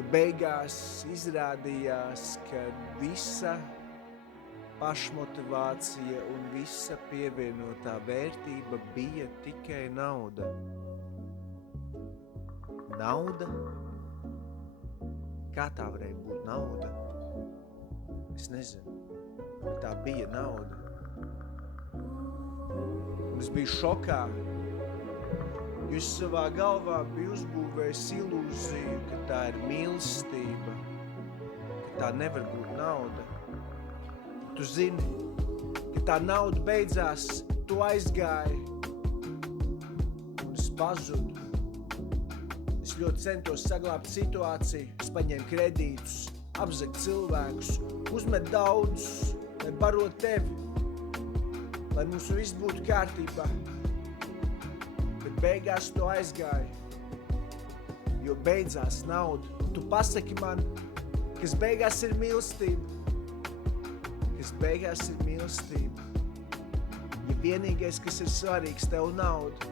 Jo beigās izrādījās, ka visa pašmotivācija un visa pievienotā vērtība bija tikai nauda. Nauda? Kā tā varēja būt nauda? Es nezinu, bet tā bija nauda. Un es biju šokā, jo es savā galvā biju uzbūvējis ilūziju, ka tā ir mīlestība, ka tā nevar būt nauda. Tu zini, ka tā nauda beidzās, tu aizgāji un es pazudu. Es ļoti centos saglābt situāciju, es paņēmu kredītus, apzagt cilvēkus, uzmet daudzus, lai barot tevi, lai mums viss būtu kārtībā. Bet beigās tu aizgāji, jo beidzās nauda. Un tu pasaki man, kas beigās ir mīlestība. Kas beigās ir mīlestība. Ja vienīgais, kas ir svarīgs, tev nauda.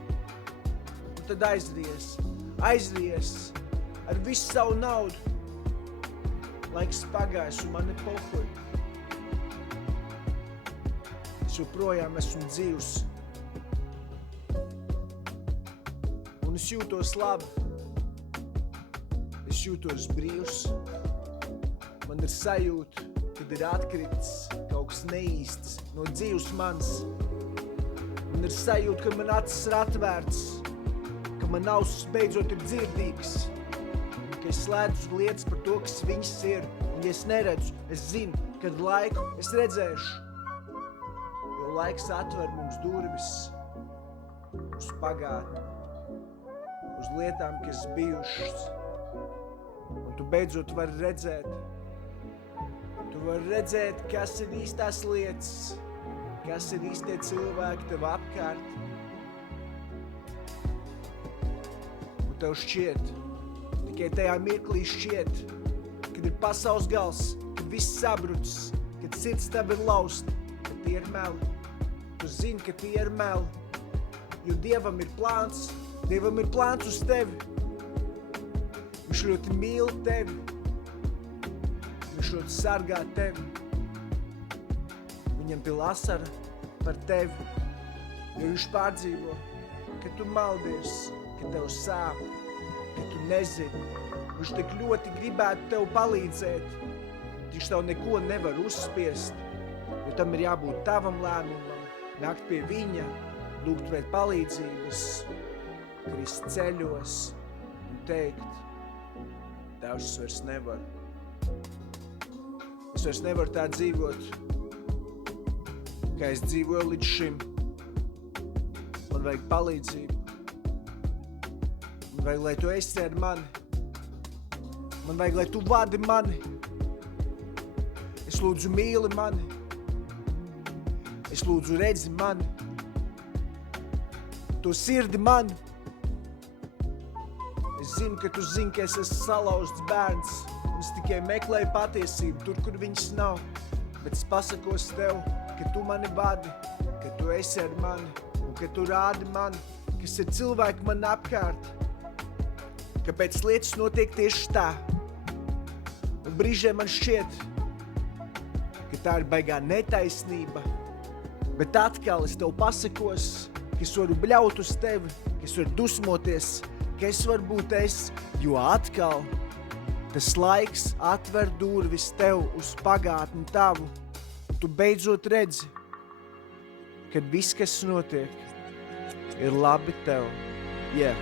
Un tad aizries ar visu savu naudu. Laiks pagājis un man ir pohuj. Es joprojām esmu dzīvs. Un es jūtos labi. Es jūtos brīvs. Man ir sajūta, kad ir atkritis kaut kas neīsts no dzīves mans. Man ir sajūta, ka man acis ir atvērts, ka man ausis beidzot ir dzirdīgs, ka es slēdzu lietas par to, kas viņas ir. Un ja es neredzu, es zinu, kad laiku es redzēšu. Jo laiks atver mums durvis uz pagātni, uz lietām, kas bijušas. Un tu beidzot vari redzēt, kas ir īstās lietas, kas ir īstie cilvēki tev apkārt. Un tev šķiet, tikai tajā mirklī šķiet, kad ir pasaules gals, kad viss sabrucis, kad sirds tev ir lausta, ka tie ir meli. Tu zini, ka tie ir meli, jo Dievam ir plāns uz tevi. Viņš ļoti mīl tevi. Viņš ļoti sargā tevi. Viņam pil asara par tevi, jo viņš pārdzīvo, ka tu maldies, ka tev sāp, ka tu nezini. Viņš tik ļoti gribētu tev palīdzēt. Viņš tev neko nevar uzspiest, jo tam ir jābūt tavam lēmumam, nākt pie viņa, lūgt pēc palīdzības, krist ceļos un teikt, Tēvs, es vairs nevaru. Es vairs nevaru tā dzīvot, kā es dzīvoju līdz šim. Man vajag palīdzību. Man vajag, lai tu esi ar mani. Man vajag, lai tu vadi mani. Es lūdzu mīli mani. Es lūdzu redzi mani. To sirdi mani. Es zinu, ka tu zini, ka es esmu salauzts bērns. Un es tikai meklēju patiesību tur, kur viņas nav. Bet es pasakos tev, ka tu mani vadi, ka tu esi ar mani un ka tu rādi mani, kas ir cilvēki man apkārt. Kāpēc lietas notiek tieši tā. Un brīžiem man šķiet, ka tā ir baigā netaisnība. Bet atkal es tev pasakos, ka es varu bļaut uz tevi, ka es varu dusmoties, ka es varu būt es, jo atkal tas laiks atver durvis tev uz pagātni tavu. Tu beidzot redzi, kad viss, kas notiek, ir labi tev. Yeah.